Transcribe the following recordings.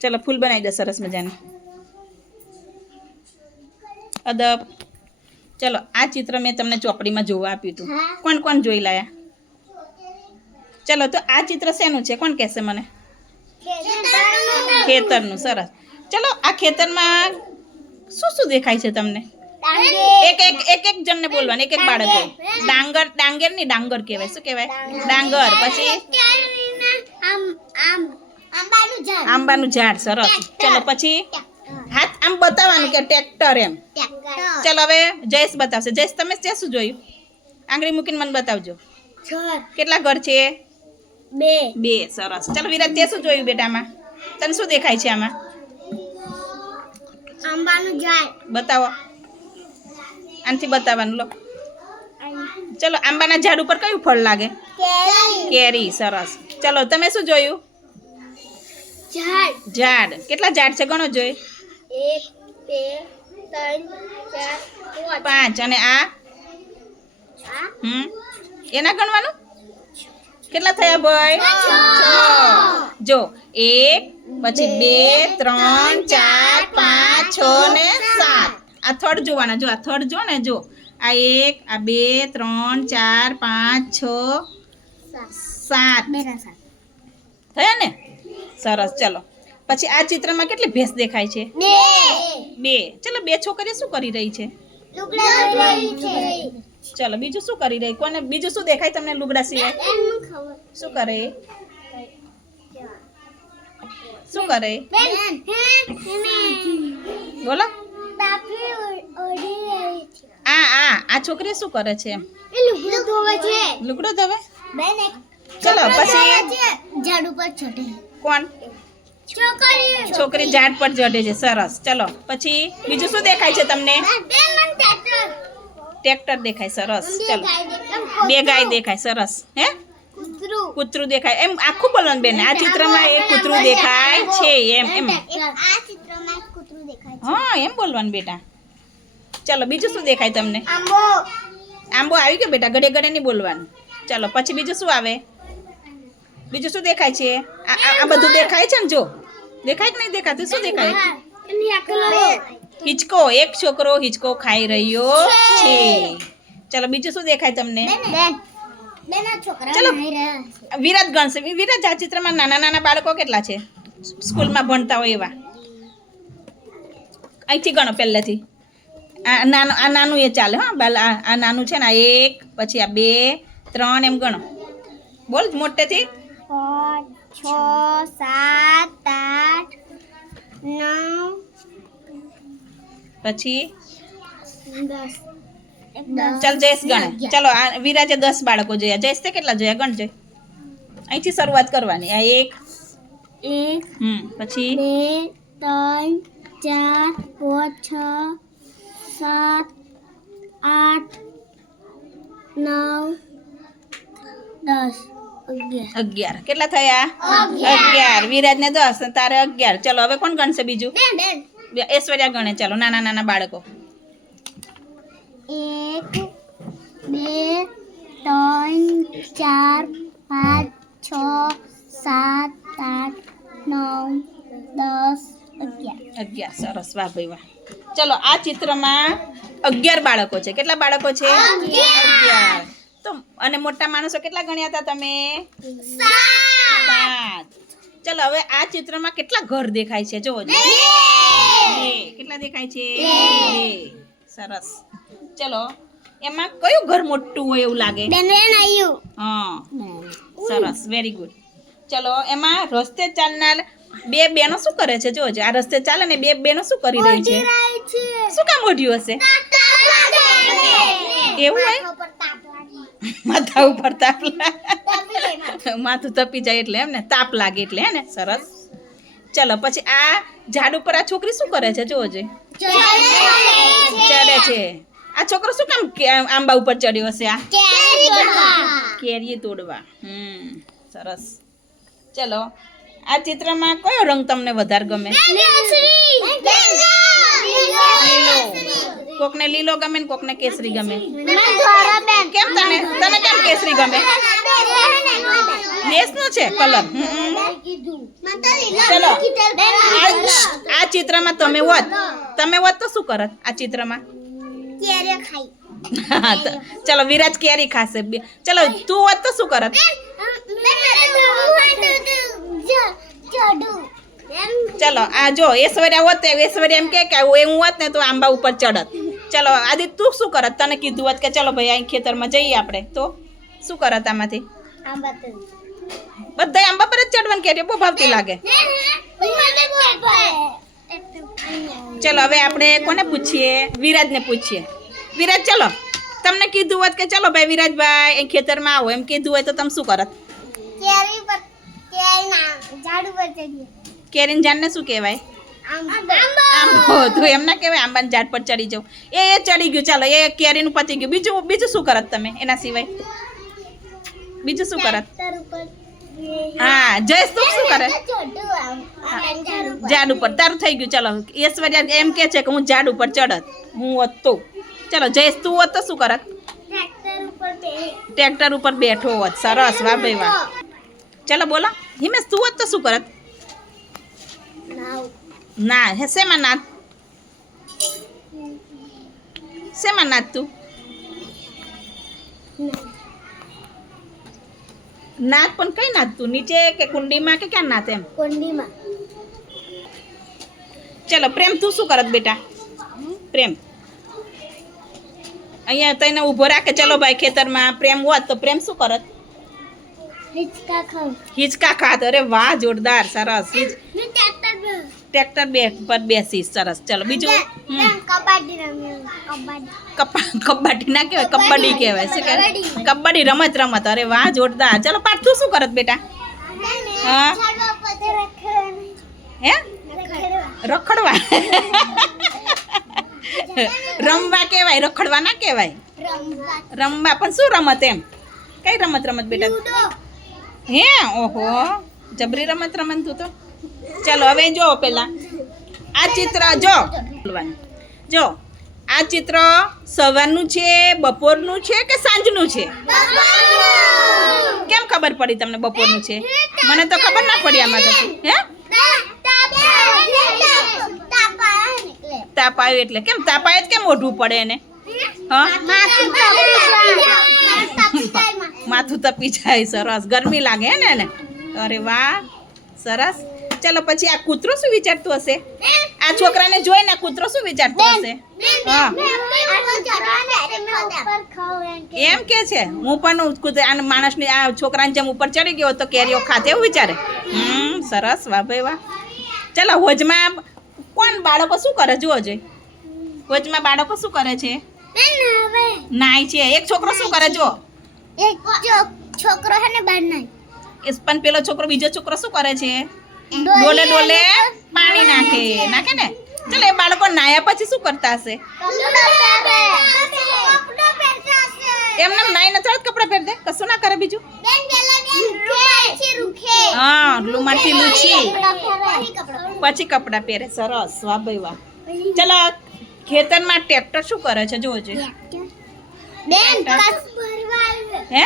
ચલો ફૂલ બનાવી દે સરસ મજાનું. અદબ. ચલો આ ચિત્ર મેં તમને ચોપડીમાં જોવા આપ્યું હતું. કોણ કોણ જોઈ લાયા? ચલો તો આ ચિત્ર શેનું છે? કોણ કહેશે મને? ખેતરનું. સરસ. ચલો આ ખેતરમાં શું શું દેખાય છે તમને? એક એક એક એક જણને બોલવાનું એક એક બાળકો ડાંગર ડાંગર નહીં ડાંગર કહેવાય. શું કહેવાય? ડાંગર. પછી? આંબાનું ઝાડ. સરસ. ચલો પછી હાથ આમ બતાવવાનું કે ટ્રેક્ટર એમ. ચલો હવે જયેશ બતાવશે. જયેશ તમે ત્યાં શું જોયું? આંગળી મૂકીને મને બતાવજો. કેટલા ઘર છે? બે. બે સરસ. ચલો વિરાજ તે શું જોયું બેટામાં? તને શું દેખાય છે આમાં? આંબાનું ઝાડ. બતાવો. આનથી બતાવવાનું લો. ચલો આંબાના ઝાડ ઉપર કયું ફળ લાગે? કેરી. કેરી સરસ. ચલો તમે શું જોયું? ઝાડ. ઝાડ. કેટલા ઝાડ છે? ગણો જોઈ. એક બે ત્રણ ચાર પાંચ. અને આ? હમ. એના ગણવાનું? કેટલા થયા ભાઈ? છ. જો એક પછી બે ત્રણ ચાર પાંચ છ ને સાત. આ થર્ડ જોવાના. જો આ થર્ડ જો ને જો. આ એક આ બે ત્રણ ચાર પાંચ છ સાત. થયા ને? સરસ ચલો. પછી આ ચિત્રમાં કેટલી ભેંસ દેખાય છે? બે. બે. ચલો બે છોકરીઓ શું કરી રહી છે? લુગડા ચલો બીજું શું કરી રહી? કોને બીજું શું દેખાય તમને લુગડા સિવાય? શું કરે? શું કરે? બોલો. આ આ આ છોકરી શું કરે છે? એમ ધોવે છે. લુગડો ધોવે? બેન ચલો પછી ઝાડ ઉપર ચડે કોણ? છોકરી. છોકરી ઝાડ પર ચડે છે સરસ. ચલો પછી બીજું શું દેખાય છે તમને? ટ્રેક્ટર દેખાય સરસ. ચલો. બે ગાય દેખાય સરસ. હે? કૂતરું. દેખાય. એમ આખું બોલવાનું બેન. આ ચિત્રમાં એક કૂતરું દેખાય છે એમ એમ. હા એમ બોલવાનું બેટા. ચલો બીજું શું દેખાય તમને? આંબો. આંબો આવી ગયો બેટા ગડે ગડે નહીં બોલવાનું. ચલો પછી બીજું શું આવે? બીજું શું દેખાય છે? આ બધું દેખાય છે ને જો? દેખાય કે નહીં દેખાતું? શું દેખાય? હિચકો એક છોકરો હિચકો ખાઈ રહ્યો છે. ચલો બીજું શું દેખાય તમને? ચલો. વિરાટ ગણશે વિરાટ આ ચિત્રમાં નાના નાના બાળકો કેટલા છે? સ્કૂલમાં ભણતા હોય એવા. અહીંથી ગણો પહેલેથી. આ નાનું આ નાનું એ ચાલે હા. બાલ આ નાનું છે ને આ એક પછી આ બે ત્રણ એમ ગણો. બોલ મોટેથી. પાંચ છ સાત આઠ નવ પછી? દસ ચાલ જયેશ ગણે ચલો આ વિરાજે દસ બાળકો જોયા જયેશ તે કેટલા જોયા ગણજે અહીંથી શરૂઆત કરવાની. આ એક એક હમ પછી? બે ત્રણ ચાર પાંચ છ સાત આઠ નવ દસ. અગિયાર. કેટલા થયા? અગિયાર. વિરાજને દસ તારે અગિયાર. ચલો હવે કોણ ગણશે બીજું? ઐશ્વર્યા ગણે. ચાલો નાના નાના બાળકો. એક બે ત્રણ ચાર પાંચ છ સાત આઠ નવ દસ અગિયાર. અગિયાર. સરસ. વાહ ભાઈ વાહ. ચલો આ ચિત્રમાં અગિયાર બાળકો છે. કેટલા બાળકો છે? અગિયાર. અને મોટા માણસો કેટલા ગણ્યા હતા તમે? સાત. ચલો હવે આ ચિત્રમાં કેટલા ઘર દેખાય છે? જોવો. કેટલા દેખાય છે? સરસ. ચલો એમાં કયું ઘર મોટું હોય એવું લાગે? હા. સરસ. વેરી ગુડ ચલો એમાં રસ્તે ચાલનાર બે બેનો શું કરે છે? જોજો આ રસ્તે ચાલે ને બે બેનો શું કરી રહી છે? શું કામ ઓઢ્યું હશે? એવું હોય? માથા ઉપર તાપ માથું તપી જાય એટલે એમ ને તાપ લાગે એટલે હે ને સરસ. ચલો પછી આ ઝાડ ઉપર આ છોકરી શું કરે છે? જોજે ચડે છે. આ છોકરો શું કામ આંબા ઉપર ચડ્યો હશે આ? કેરી તોડવા. હમ સરસ. ચલો આ ચિત્રમાં કયો રંગ તમને વધારે ગમે? કોકને લીલો ગમે ને કોકને કેસરી ગમે. કેમ તને? તને કેમ કેસરી ગમે? દેશનો છે કલર. ચલો. આ ચિત્રમાં તમે હોત તમે હોત તો શું કરત આ ચિત્રમાં? ચલો વિરાજ કેરી ખાશે. ચલો તું હોત તો શું કરત? ચલો, આ જો, ઐશ્વર્યા હોત ઐશ્વર્યા એમ કે હું એવું હોત ને તો આંબા ઉપર ચડત. ચલો, આદિ, તું શું કરત? તને કીધું હોત કે ચલો ભાઈ અહીં ખેતરમાં જઈએ આપણે. તો શું કરત આમાંથી? બધા આંબા પર જ ચડવાનું કે બહુ ભાવતી લાગે. ચલો, હવે આપણે કોને પૂછીએ? વિરાજને પૂછીએ. વિરાજ, ચલો. તમને કીધું હોત કે ચલો ભાઈ, વિરાજભાઈ ખેતરમાં આવો. એમ કીધું હોય તો તમે શું કરત? કેરી પર કેરી ના ઝાડ ઉપર ચડીએ. કેરીન જાનને શું કહેવાય? આંબો. તો એમ ના કહેવાય આંબાના ઝાડ પર ચડી જાવ. એ એ ચડી ગયું. ચાલો એ કેરીનું પતી ગયું. બીજું બીજું શું કરત તમે એના સિવાય? બીજું શું કરત હા જયેશ તું શું કરે? ઝાડ ઉપર. તારું થઈ ગયું. ચાલો ઐશ્વર્યા એમ કે છે કે હું ઝાડ ઉપર ચડત. હું હોત તો ચાલો જયેશ તું હોત તો શું કરત? ટ્રેક્ટર ટ્રેક્ટર ઉપર બેઠો હોત. સરસ વાહ ભાઈ વાહ. ચાલો બોલો. હિમેશ, તું હોત તો શું કરત ના, હે શેમાં નાત શેમાં નાત તું? નાત પણ કઈ નાત તું? નીચે કે કુંડીમાં કે ક્યાં નાત એમ? કુંડીમાં ચલો, પ્રેમ, તું શું કરત બેટા? પ્રેમ. અહીંયા તને ઊભો રાખે. ચલો ભાઈ, ખેતરમાં પ્રેમ હોત તો પ્રેમ શું કરત? હિચકા ખાવ હિંચકા અરે વાહ જોરદાર સરસ. ટ્રેક્ટર બે. પર બેસીશ સરસ. ચલો બીજું. કબડ્ડી કબડ્ડી કબડ્ડી ના કહેવાય કબડ્ડી કહેવાય. શું કહેવાય? કબડ્ડી રમત રમત. અરે વાહ જોરદાર. ચલો પાઠ તું શું કરત બેટા? હા. હે? રખડવા. રમવા. કહેવાય રખડવા ના કહેવાય? રમવા. પણ શું રમત એમ? કઈ રમત રમત બેટા. હે? ઓહો. જબરી રમત રમત તું? તો ચાલો હવે જો પેલા. આ ચિત્ર જો. જો. આ ચિત્ર સવારનું છે બપોરનું છે કે સાંજનું છે? કેમ ખબર પડી તમને બપોરનું છે? મને તો ખબર ના પડી આમાં તો. હે? તાપ આવ્યો એટલે. કેમ? તાપ આવ્યો કેમ મોઢું પડે એને? હા? માથું તપી જાય સરસ. ગરમી લાગે ને એને? અરે વાહ સરસ. ચલો પછી આ કૂતરો શું વિચારતું હશે? આ છોકરાને જોઈને કૂતરો શું વિચારતો હશે? હા. એમ કે છે? હું પણ કૂતરા આ માણસની આ છોકરાની જેમ ઉપર ચડી ગયો તો કેરીઓ ખાતે એવું વિચારે. હમ સરસ. વાહ ભાઈ વાહ. ચલો હોજમાં કોણ બાળકો શું કરે? જુઓ જોઈ. હોજમાં બાળકો શું કરે છે? નાય છે. એક છોકરો શું કરે? જો છોકરો હે ને બાર નાય એ પણ પેલો છોકરો બીજો છોકરો શું કરે છે? ડોલે ડોલે પાણી નાખે. નાખે. ને? ચાલો એ બાળકો નાયા પછી શું કરતા હશે? એમને નાઈ ને તરત કપડાં પહેરી દે કશું ના કરે બીજું? હા રૂમાલથી લૂછી. પછી કપડાં પહેરે. સરસ વાહ ભાઈ વાહ. ચલો ખેતરમાં ટ્રેક્ટર શું કરે છે? જોવો જોઈએ બેન હે?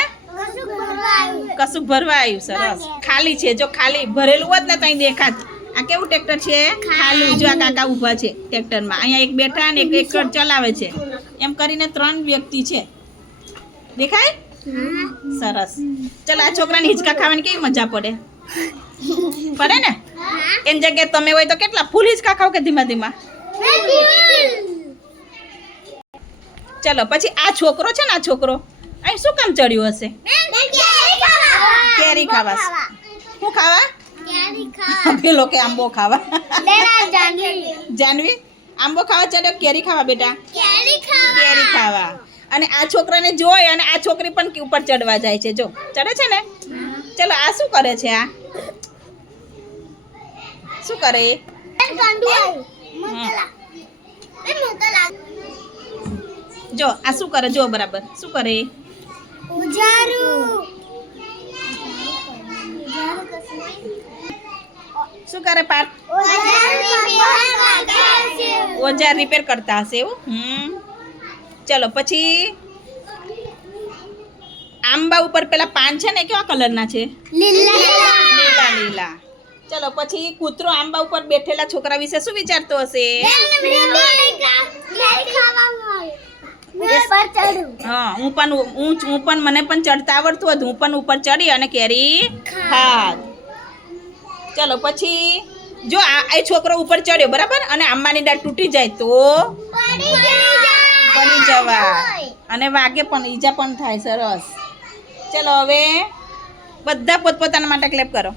કશું ભરવા આવ્યું. સરસ. ખાલી છે જો ખાલી ભરેલું હોત ને તો અહીં દેખાત. આ કેવું ટ્રેક્ટર છે? ખાલી જો આ કાકા ઊભા છે ટ્રેક્ટરમાં. અહીંયા એક બેઠા અને એક એક ચલાવે છે. એમ કરીને ત્રણ વ્યક્તિ છે. દેખાય? સરસ. ચલો આ છોકરાને હિંચકા ખાવાની કેવી મજા પડે? પડે ને? એની જગ્યાએ તમે હોય તો કેટલા? ફૂલ હિંચકા ખાવ કે ધીમા ધીમા? ચલો પછી આ છોકરો છે ને આ છોકરો? અહીં શું કામ ચડ્યું હશે? કેરી ખાવા શું ખાવા? પેલો કે આંબો ખાવા. જાનવી. આંબો ખાવા ચડ્યો કેરી ખાવા બેટા? કેરી ખાવા. અને આ છોકરાને જોઈ અને આ છોકરી પણ ઉપર ચડવા જાય છે. જો ચડે છે ને? ચલો આ શું કરે છે આ? શું કરે? જો આ શું કરે? જો બરાબર. શું કરે? શું કરે પાર્ક ઓજાર રિપેર કરતા હશે એવું? હમ. ચલો પછી આંબા ઉપર પેલા પાન છે ને કેવા કલરના છે? લીલા. લીલા ચલો પછી કૂતરો આંબા ઉપર બેઠેલા છોકરા વિશે શું વિચારતો હશે? હા હું પણ હું હું પણ મને પણ ચડતા આવડતું હતું હું પણ ઉપર ચડી અને કેરી ખાત. ચલો પછી જો આ એ છોકરો ઉપર ચડ્યો બરાબર? અને આંબાની ડાળ તૂટી જાય તો? પડી જવા. અને વાગે પણ ઈજા પણ થાય સરસ. ચલો હવે બધા પોતપોતાના માટે ક્લેપ કરો.